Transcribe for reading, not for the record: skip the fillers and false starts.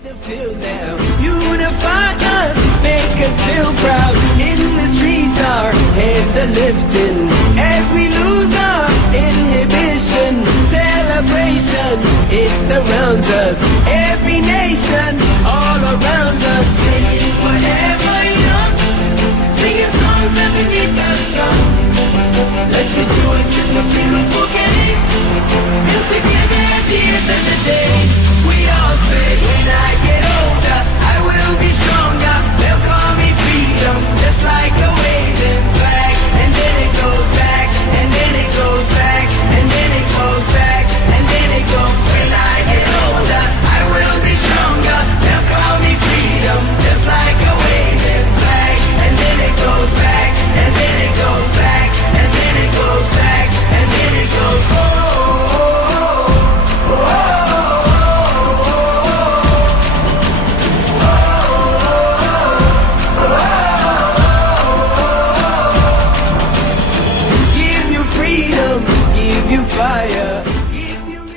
The field now, unify us, make us feel proud. In the streets our heads are lifting as we lose our inhibition. Celebration, it surrounds us, every nation, all around us. Singing forever young, singing songs underneath the sun. Let's rejoice in the beautiful game, and together at the end of the day, we all say, when I get older, I will be stronger. They'll call me freedom, just like a waving flag. And then it goes back, and then it goes back, and then it goes back, and then it goes. When I get older, I will be stronger. They'll call me freedom, just like a waving flag. And then it goes back, and then it goes back, and then it goes back, and then it goes. Oh, oh, oh, oh. Give you freedom, give you fire.